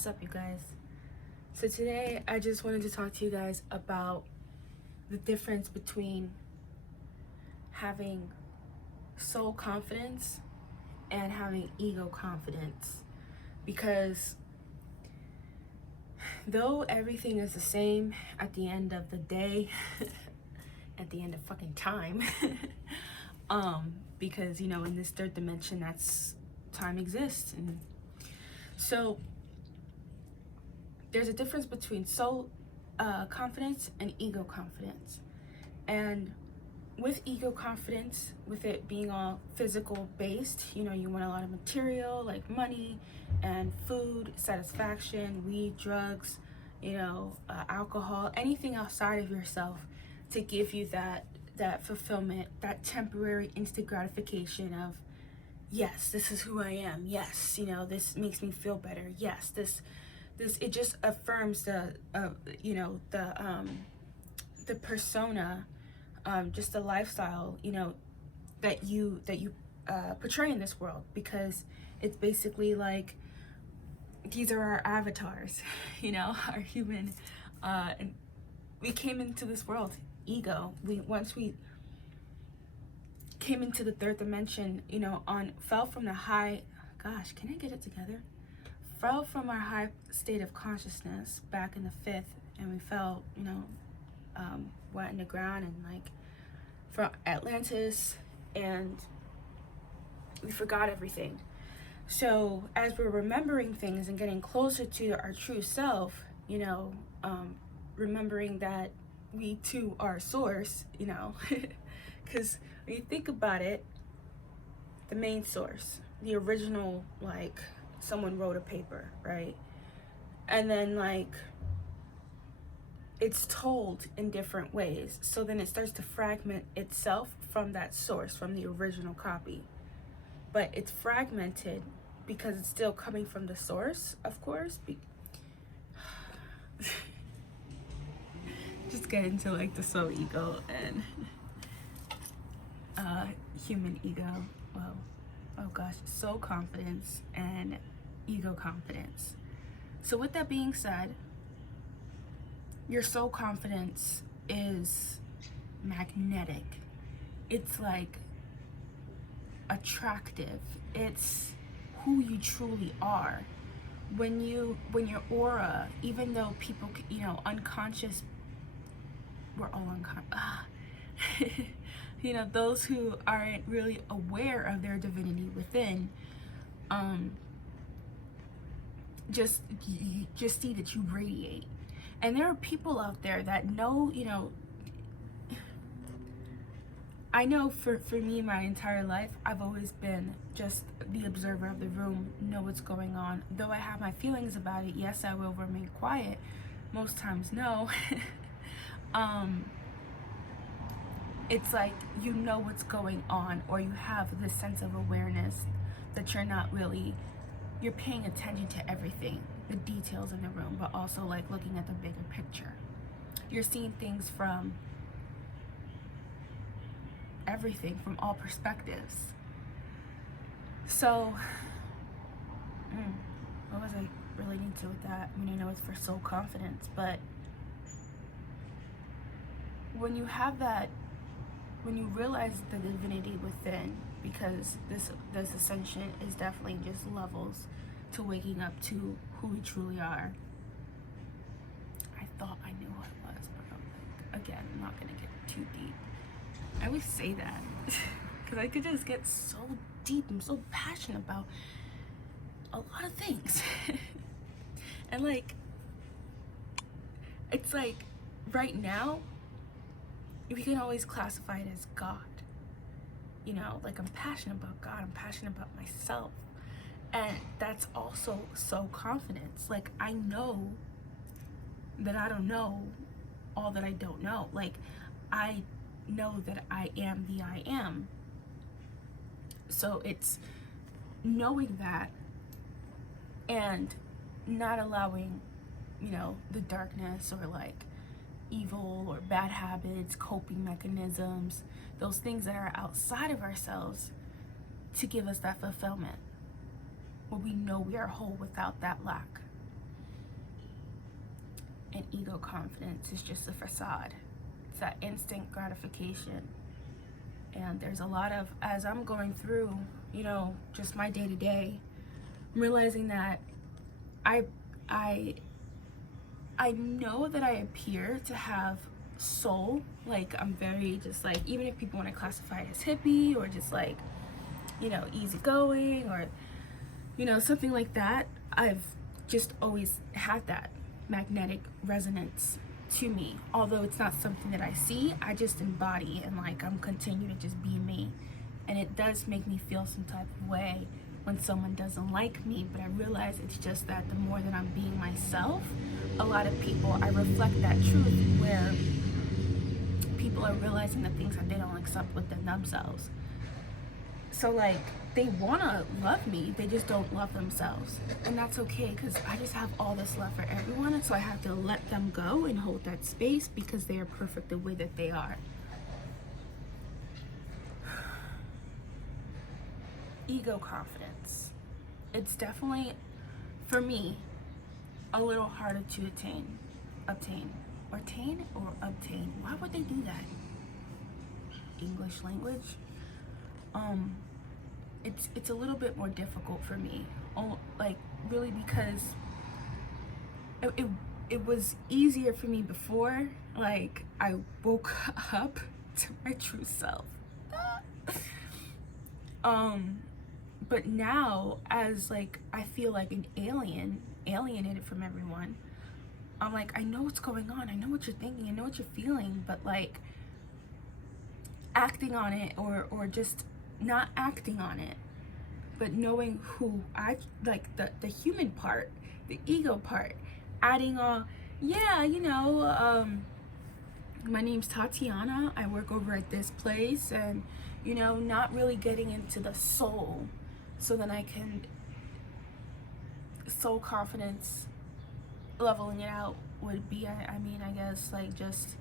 What's up, you guys? So today I just wanted to talk to you guys about the difference between having soul confidence and having ego confidence. Because though everything is the same at the end of the day, at the end of fucking time, because in this third dimension, that's time exists, and so there's a difference between soul confidence and ego confidence. And with ego confidence, with it being all physical based, you want a lot of material like money and food, satisfaction, weed, drugs, alcohol, anything outside of yourself to give you that fulfillment, that temporary instant gratification of, yes, this is who I am. Yes, this makes me feel better. Yes, this it just affirms the persona, just the lifestyle, that you portray in this world, because it's basically like these are our avatars, our human, and we came into this world ego. Once we came into the third dimension, fell from the high, gosh, can I get it together? Fell from our high state of consciousness back in the fifth, and we fell, went in the ground, and like from Atlantis, and we forgot everything. So as we're remembering things and getting closer to our true self, remembering that we too are source, because when you think about it, the main source, the original, like someone wrote a paper, right? And then like it's told in different ways. So then it starts to fragment itself from that source, from the original copy. But it's fragmented because it's still coming from the source, of course. Just get into like the soul ego and human ego. Well, oh gosh, soul confidence and ego confidence. So with that being said, your soul confidence is magnetic. It's like attractive. It's who you truly are. When your aura, even though people, unconscious, we're all unconscious. Those who aren't really aware of their divinity within, just see that you radiate. And there are people out there that know, I know for me, my entire life, I've always been just the observer of the room, know what's going on. Though I have my feelings about it, yes, I will remain quiet. Most times, no. It's like you know what's going on, or you have this sense of awareness that you're paying attention to everything, the details in the room, but also like looking at the bigger picture. You're seeing things from everything, from all perspectives. So, what was I relating to with that? I know it's for soul confidence, but when you have that, when you realize the divinity within, because this ascension is definitely just levels to waking up to who we truly are. I thought I knew what it was, but I'm like, again, I'm not gonna get too deep. I always say that because I could just get so deep. I'm so passionate about a lot of things. And like, it's like right now, we can always classify it as God. Like I'm passionate about God, I'm passionate about myself. And that's also soul confidence. Like I know that I don't know all that I don't know. Like I know that I am the I am. So it's knowing that and not allowing, the darkness or like evil or bad habits, coping mechanisms, those things that are outside of ourselves to give us that fulfillment, where we know we are whole without that lack. And ego confidence is just a facade. It's that instant gratification. And there's a lot of, as I'm going through, you know, just my day to day, I'm realizing that I know that I appear to have soul. Like, I'm very just like, even if people want to classify it as hippie or just like, you know, easygoing or, you know, something like that, I've just always had that magnetic resonance to me. Although it's not something that I see, I just embody, and like I'm continuing to just be me. And it does make me feel some type of way when someone doesn't like me, but I realize it's just that the more that I'm being myself, a lot of people, I reflect that truth where people are realizing the things that they don't accept within themselves. So like, they want to love me, they just don't love themselves. And that's okay, because I just have all this love for everyone, and so I have to let them go and hold that space because they are perfect the way that they are. Ego confidence. It's definitely, for me, a little harder to obtain. Why would they do that? English language. It's a little bit more difficult for me. Like, really, because it was easier for me before. Like, I woke up to my true self. But now, as like, I feel like an alienated from everyone, I'm like, I know what's going on, I know what you're thinking, I know what you're feeling, but like, acting on it or just not acting on it, but knowing who I, like, the human part, the ego part, adding on, yeah, you know, my name's Tatiana, I work over at this place, and, you know, not really getting into the soul, so then I can, soul confidence, leveling it out would be, I mean, I guess, like, just,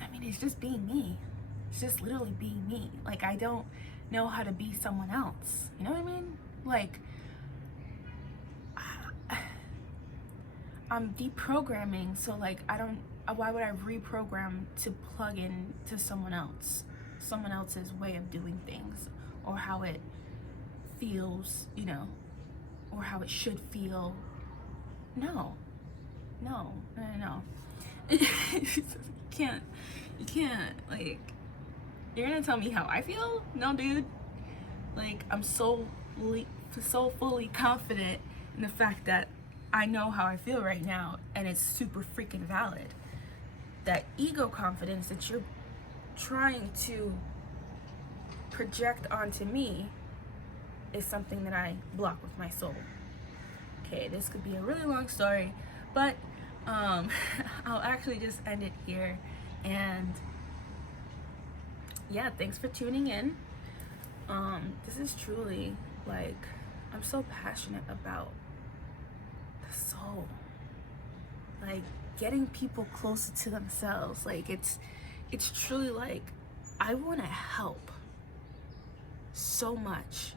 I mean, it's just being me. It's just literally being me. Like, I don't know how to be someone else. You know what I mean? Like, I'm deprogramming, so like, why would I reprogram to plug in to someone else's way of doing things, or how it feels, you know, or how it should feel? No. You can't, like, you're gonna tell me how I feel? No, dude. Like, I'm so fully confident in the fact that I know how I feel right now, and it's super freaking valid. That ego confidence that you're trying to project onto me is something that I block with my soul. Okay, this could be a really long story, but I'll actually just end it here. And yeah, thanks for tuning in. This is truly, like, I'm so passionate about the soul, like getting people closer to themselves. Like, it's truly like, I want to help so much,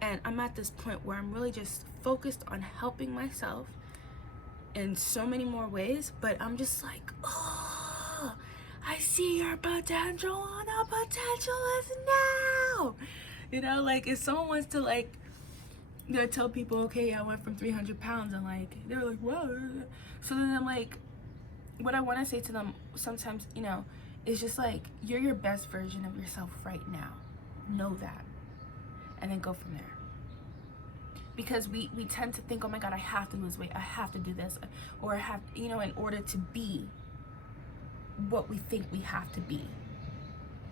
and I'm at this point where I'm really just focused on helping myself in so many more ways, but I'm just like, oh, I see your potential, and the potential is now. You know, like, if someone wants to, like, you know, tell people, okay, I went from 300 pounds, and like, they're like, whoa. So then I'm like, what I want to say to them sometimes, you know, is just like, you're your best version of yourself right now. Know that. And then go from there. Because we tend to think, oh my God, I have to lose weight, I have to do this, or I have, you know, in order to be what we think we have to be.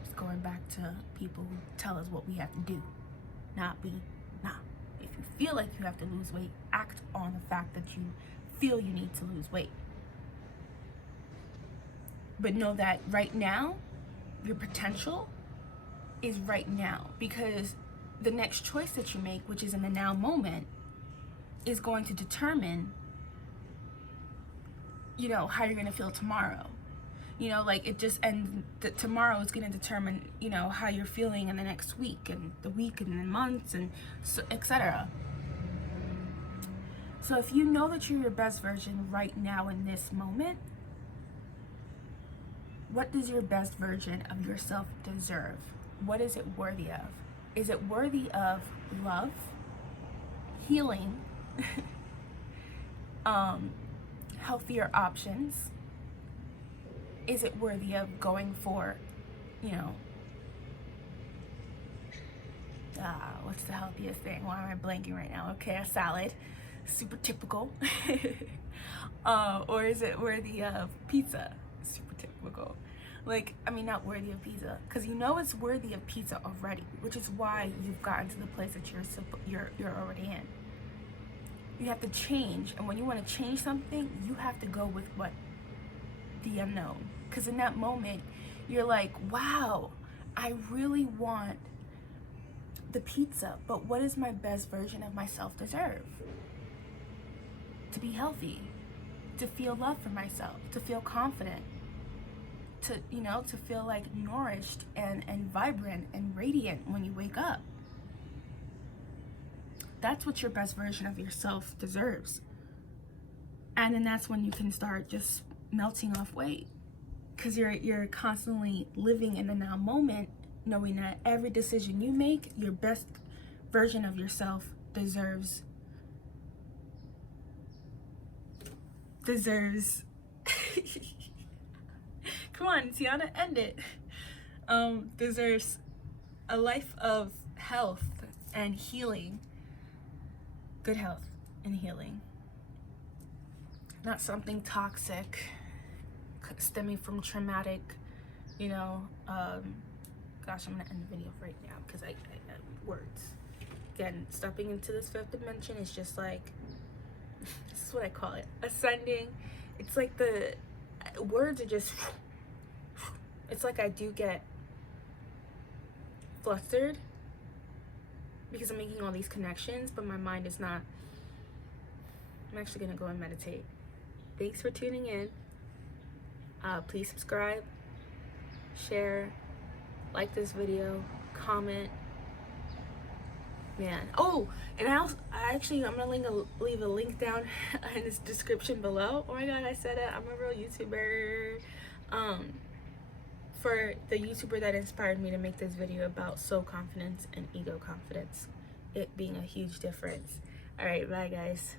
Just going back to people who tell us what we have to do, not be. Nah. If you feel like you have to lose weight, act on the fact that you feel you need to lose weight. But know that right now, your potential is right now, because the next choice that you make, which is in the now moment, is going to determine, you know, how you're going to feel tomorrow. You know, like, it just, and tomorrow is going to determine, you know, how you're feeling in the next week, and the week, and the months, and so, etc. So if you know that you're your best version right now in this moment, what does your best version of yourself deserve? What is it worthy of? Is it worthy of love, healing, healthier options? Is it worthy of going for, you know, what's the healthiest thing? Why am I blanking right now? Okay, a salad, super typical. Or is it worthy of pizza? Super typical. Like, I mean, not worthy of pizza, because you know it's worthy of pizza already, which is why you've gotten to the place that you're already in. You have to change, and when you want to change something, you have to go with what the unknown. Because in that moment, you're like, wow, I really want the pizza, but what is my best version of myself deserve? To be healthy, to feel love for myself, to feel confident, to, you know, to feel like nourished and vibrant and radiant when you wake up. That's what your best version of yourself deserves. And then that's when you can start just melting off weight, because you're constantly living in the now moment, knowing that every decision you make, your best version of yourself deserves come on, Tiana, end it. Deserves a life of health and healing, good health and healing, not something toxic stemming from traumatic, you know, gosh, I'm gonna end the video right now because I words. Again, stepping into this fifth dimension is just like, this is what I call it, ascending. It's like the words are just, it's like I do get flustered because I'm making all these connections, but my mind is not. I'm actually gonna go and meditate. Thanks for tuning in. Please subscribe, share, like this video, comment. Man, oh, and I'm gonna leave a link down in this description below. Oh my god, I said it, I'm a real YouTuber. For the YouTuber that inspired me to make this video about soul confidence and ego confidence, it being a huge difference. All right, bye guys.